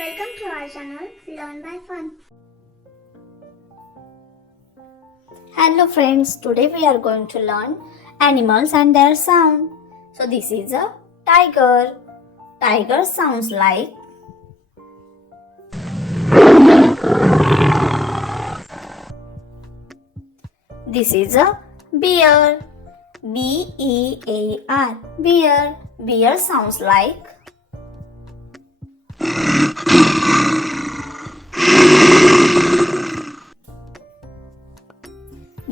Welcome to our channel Learn by Fun. Hello friends, today we are going to learn animals and their sound. So this is a tiger. Tiger sounds like. This is a bear. B-E-A-R. Bear. Bear sounds like.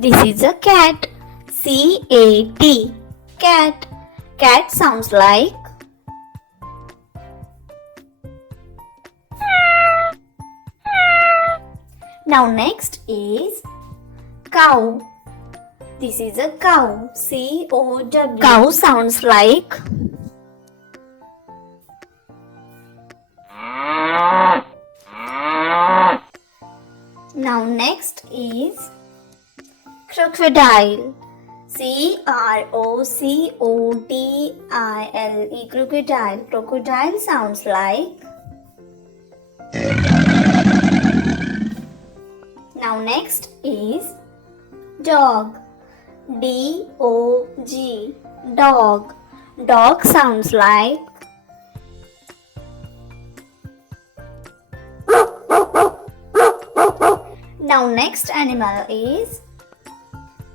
This is a cat. C-A-T. Cat. Cat sounds like. Now next is cow. This is a cow. C-O-W. Cow sounds like. Now next is crocodile. C-R-O-C-O-D-I-L-E. Crocodile. Crocodile sounds like. Now next is dog. D-O-G. Dog. Dog sounds like. Now next animal is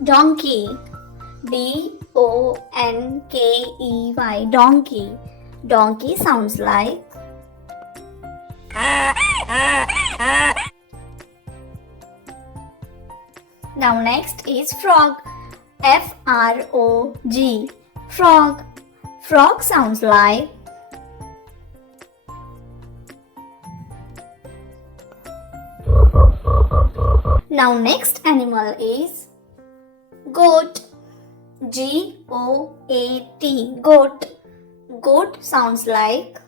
donkey. D-O-N-K-E-Y. Donkey. Donkey sounds like. Now next is frog. F-R-O-G. Frog. Frog sounds like. Now next animal is goat. G-O-A-T. Goat. Goat sounds like.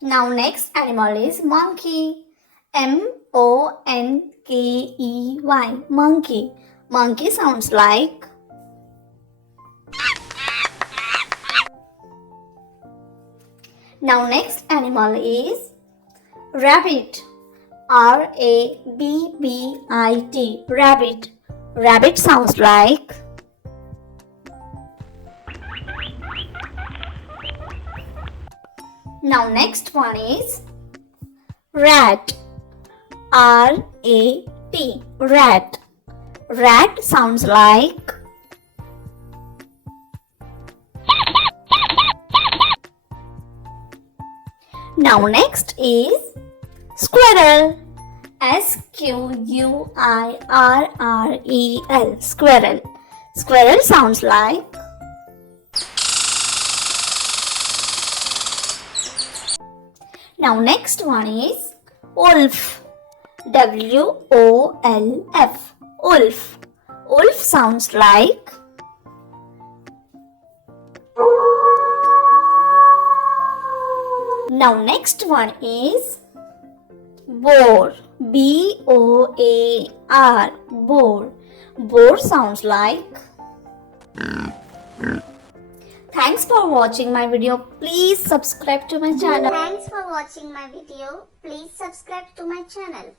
Now next animal is monkey. M-O-N-K-E-Y. Monkey. Monkey sounds like. Now next animal is rabbit. R-A-B-B-I-T. Rabbit. Rabbit sounds like. Now next one is rat. R-A-T. Rat. Rat sounds like. Now next is squirrel. S-Q-U-I-R-R-E-L. Squirrel. Squirrel sounds like. Now next one is wolf. W-O-L-F. Wolf. Wolf sounds like. Now next one is boar. B-O-A-R. Boar. Boar sounds like. Thanks for watching my video. Please subscribe to my channel. Thanks for watching my video. Please subscribe to my channel.